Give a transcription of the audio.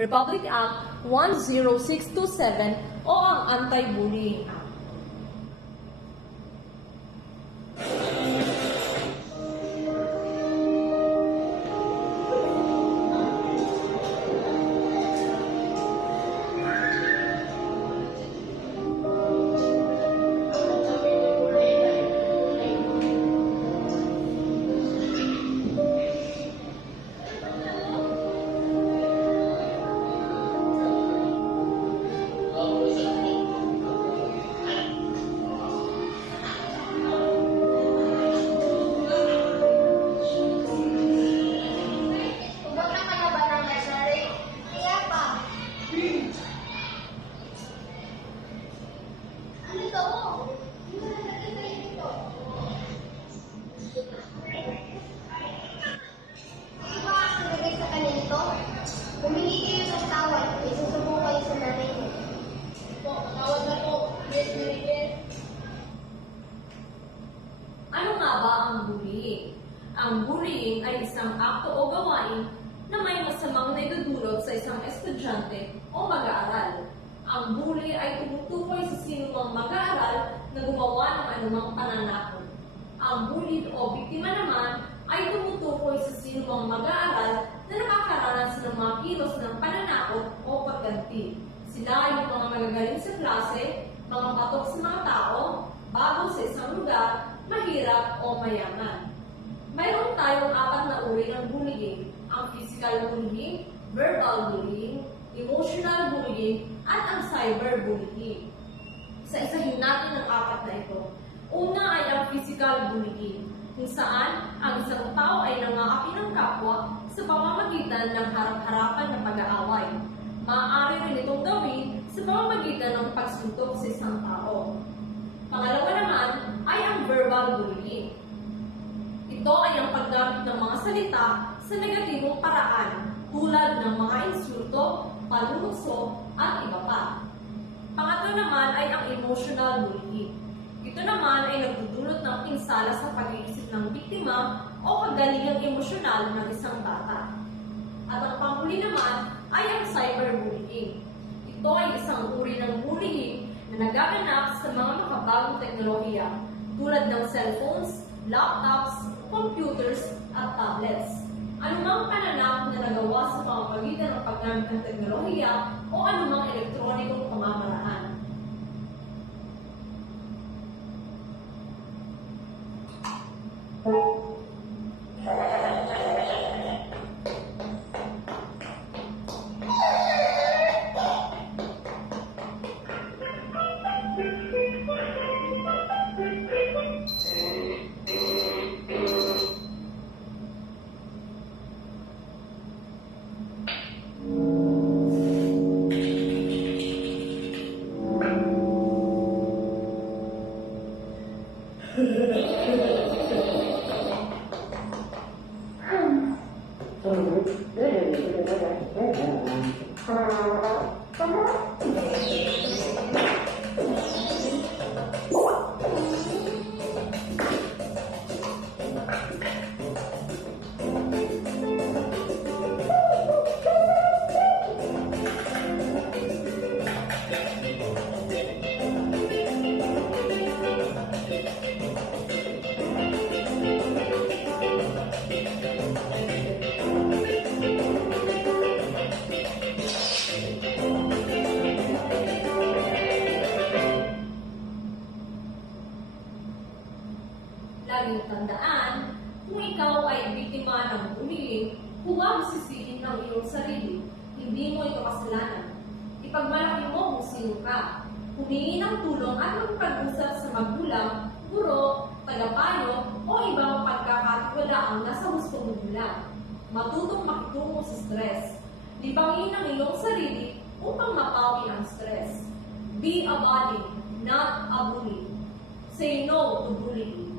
Republic Act 10627 o ang Anti-Bullying Act. Humingi kayo ng tawad, isusubo kayo sa nanay mo. Tawad na po, Miss Meridian. Ano nga ba ang bullying? Ang bullying ay isang akto o gawain na may masamang naidudulot sa isang estudyante o mag-aaral. Ang bully ay tumutukoy sa sinumang mag-aaral na gumawa ng anumang pananakot. Ang bullied o biktima naman ay tumutukoy sa sinumang mag-aaral na nakakaranas ng mga kilos ng pananakot o pagganti. Sila ay yung mga magagaling sa klase, mga patok sa mga tao, bago sa isang lugar, mahirap o mayaman. Mayroon tayong 4 na uri ng bullying: ang physical bullying, verbal bullying, emotional bullying, at ang cyberbullying. Isa-isahin natin ang 4 na ito. Una ay ang physical bullying, kung saan ang isang tao ay nangaapi ng kapwa sa pamamagitan ng harap-harapan ng pag-aaway. Maaari rin itong gawin sa pamamagitan ng pagsuntok sa isang tao. Pangalawa naman ay ang verbal bullying. Ito ay ang paggamit ng mga salita sa negatibong paraan tulad ng mga insulto, panunukso, at iba pa. Pangatlo naman ay ang emotional bullying. Ito naman ay nagdudulot ng pinsala sa pag-iisip ng biktima o kagalingang emosyonal ng isang bata. At ang panghuli naman ay ang cyberbullying. Ito ay isang uri ng bullying na nagaganap sa mga makabagong teknolohiya tulad ng cellphones, laptops, computers, at tablets. Anumang pananakot na nagawa sa pamamagitan ng paggamit ng teknolohiya o anumang elektronikong pamamaraan. Laging tandaan, kung ikaw ay biktima ng bullying, huwag sisihin ng iyong sarili. Hindi mo ito kasalanan. Ipagmalaki mo kung sino ka. Humingi ng tulong at magpag-usap sa magulang, guro, tagapayo, o ibang pagkakatiwalaang nasa hustong magulang. Matutong makitungo sa stress. Libangin ang iyong sarili upang mapawi ang stress. Be a buddy, not a bully. Say no to bullying.